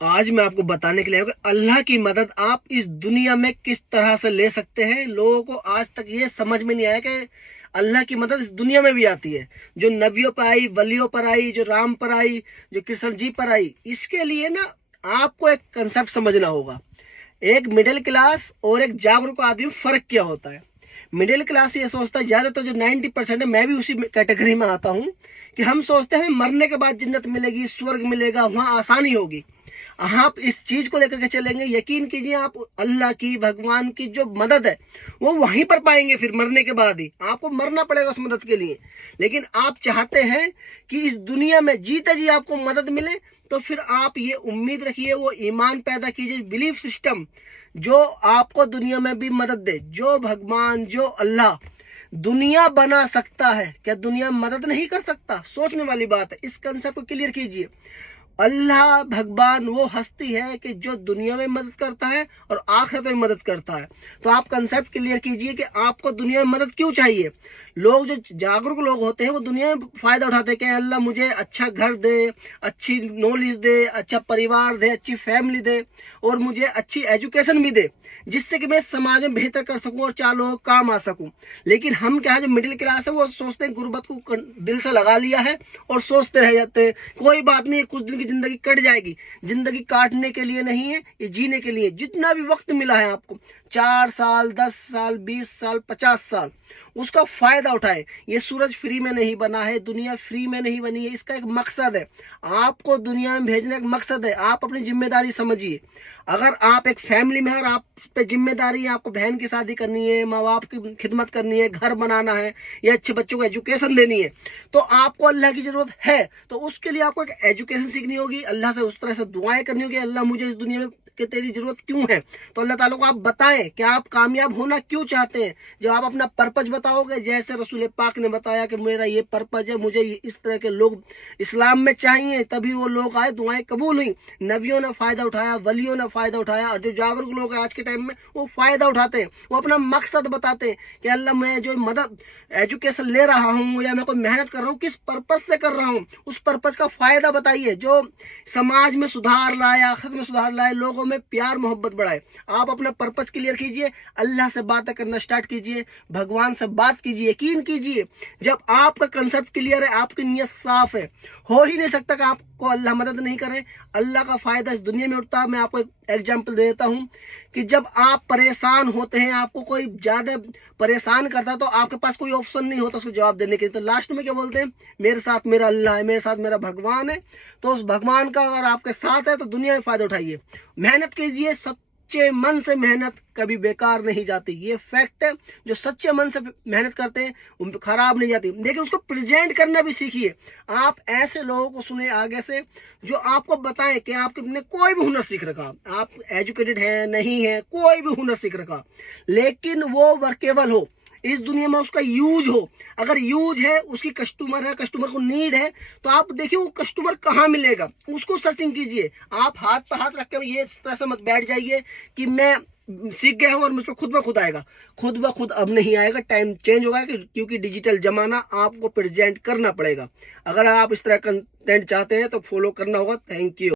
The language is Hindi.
आज मैं आपको बताने के लिए आया हूं कि अल्लाह की मदद आप इस दुनिया में किस तरह से ले सकते हैं। लोगों को आज तक ये समझ में नहीं आया कि अल्लाह की मदद इस दुनिया में भी आती है, जो नबियों पर आई, वलियों पर आई, जो राम पर आई, जो कृष्ण जी पर आई। इसके लिए ना आपको एक कंसेप्ट समझना होगा। एक मिडिल क्लास और एक जागरूक आदमी में फर्क क्या होता है। मिडिल क्लास ये सोचता है, ज्यादातर जो 90% है, मैं भी उसी कैटेगरी में आता हूँ, कि हम सोचते हैं मरने के बाद जन्नत मिलेगी, स्वर्ग मिलेगा, वहां आसानी होगी। आप इस चीज को लेकर के चलेंगे, यकीन कीजिए आप अल्लाह की, भगवान की जो मदद है वो वहीं पर पाएंगे। फिर मरने के बाद ही आपको मरना पड़ेगा उस मदद के लिए। लेकिन आप चाहते हैं कि इस दुनिया में जीते जी आपको मदद मिले, तो फिर आप ये उम्मीद रखिए, वो ईमान पैदा कीजिए, बिलीफ सिस्टम जो आपको दुनिया में भी मदद दे। जो भगवान, जो अल्लाह दुनिया बना सकता है, क्या दुनिया मदद नहीं कर सकता? सोचने वाली बात है। इस कंसेप्ट को क्लियर कीजिए। अल्लाह भगवान वो हस्ती है कि जो दुनिया में मदद करता है और आखिरत में मदद करता है। तो आप कंसेप्ट क्लियर कीजिए कि आपको दुनिया में मदद क्यों चाहिए। लोग जो जागरूक लोग होते हैं वो दुनिया में फायदा उठाते हैं कि अल्लाह मुझे अच्छा घर दे, अच्छी नॉलेज दे, अच्छा परिवार दे, अच्छी फैमिली दे, और मुझे अच्छी एजुकेशन भी दे, जिससे कि मैं समाज में बेहतर कर सकूं और 4 लोगों काम आ सकूं। लेकिन हम क्या है, जो मिडिल क्लास है, वो सोचते हैं, गुर्बत को दिल से लगा लिया है और सोचते रह जाते हैं कोई बात नहीं, कुछ दिन की जिंदगी कट जाएगी। जिंदगी काटने के लिए नहीं है, ये जीने के लिए। जितना भी वक्त मिला है आपको, 4 साल, 10 साल, 20 साल, 50 साल, उसका फायदा उठाए। ये सूरज फ्री में नहीं बना है, दुनिया फ्री में नहीं बनी है। इसका एक मकसद है, आपको दुनिया में भेजने का मकसद है। आप अपनी जिम्मेदारी समझिए। अगर आप एक फैमिली में, अगर आप पे जिम्मेदारी है, आपको बहन की शादी करनी है, माँ बाप की खिदमत करनी है, घर बनाना है, या अच्छे बच्चों को एजुकेशन देनी है, तो आपको अल्लाह की जरूरत है। तो उसके लिए आपको एक एजुकेशन सीखनी होगी, अल्लाह से उस तरह से दुआएं करनी होगी, अल्लाह मुझे इस दुनिया में कि तेरी जरूरत क्यों है। तो अल्लाह ताला को आप बताएं कि आप कामयाब होना क्यों चाहते हैं। जब आप अपना पर्पज बताओगे, जैसे रसूल पाक ने बताया कि मेरा ये पर्पज है, मुझे इस तरह के लोग इस्लाम में चाहिए, तभी वो लोग आए, दुआएं कबूल हुई। नबियों ने फायदा उठाया, वलियों ने फायदा उठाया, और जो जागरूक लोग हैं आज के टाइम में, वो फायदा उठाते हैं। वो अपना मकसद बताते हैं कि अल्लाह मैं जो मदद एजुकेशन ले रहा हूँ या मैं कोई मेहनत कर रहा हूँ, किस पर्पज से कर रहा हूँ, उस पर्पज का फायदा बताइए, जो समाज में सुधार लाए, आखिरत में सुधार लाए, लोगों में प्यार मोहब्बत बढ़ाए। आप अपना पर्पज क्लियर कीजिए, अल्लाह से बातें करना स्टार्ट कीजिए, भगवान से बात कीजिए। यकीन कीजिए, जब आपका कंसेप्ट क्लियर है, आपकी नीयत साफ है, हो ही नहीं सकता कि आपको अल्लाह मदद नहीं करे। अल्लाह का फायदा इस दुनिया में उठता है। मैं आपको एक एग्जाम्पल दे देता हूँ कि जब आप परेशान होते हैं, आपको कोई ज्यादा परेशान करता है, तो आपके पास कोई ऑप्शन नहीं होता उसको जवाब देने के लिए। तो लास्ट में क्या बोलते हैं, मेरे साथ मेरा अल्लाह है, मेरे साथ मेरा भगवान है। तो उस भगवान का अगर आपके साथ है तो दुनिया में फायदा उठाइए, मेहनत कीजिए। सच्चे मन से मेहनत कभी बेकार नहीं जाती, ये फैक्ट है। जो सच्चे मन से मेहनत करते हैं उन खराब नहीं जाती, लेकिन उसको प्रेजेंट करना भी सीखिए। आप ऐसे लोगों को सुने आगे से जो आपको बताएं कि आपने कोई भी हुनर सीख रखा, आप एजुकेटेड है नहीं है, कोई भी हुनर सीख रखा, लेकिन वो वर्केबल हो, इस दुनिया में उसका यूज हो। अगर यूज है, उसकी कस्टमर है, कस्टमर को नीड है, तो आप देखिए वो कस्टमर कहाँ मिलेगा, उसको सर्चिंग कीजिए। आप हाथ पर हाथ रख के ये इस तरह से मत बैठ जाइए कि मैं सीख गया हूं और मुझ पर खुद ब खुद आएगा। खुद ब खुद अब नहीं आएगा, टाइम चेंज होगा, क्योंकि डिजिटल जमाना, आपको प्रेजेंट करना पड़ेगा। अगर आप इस तरह कंटेंट चाहते हैं तो फॉलो करना होगा। Thank you.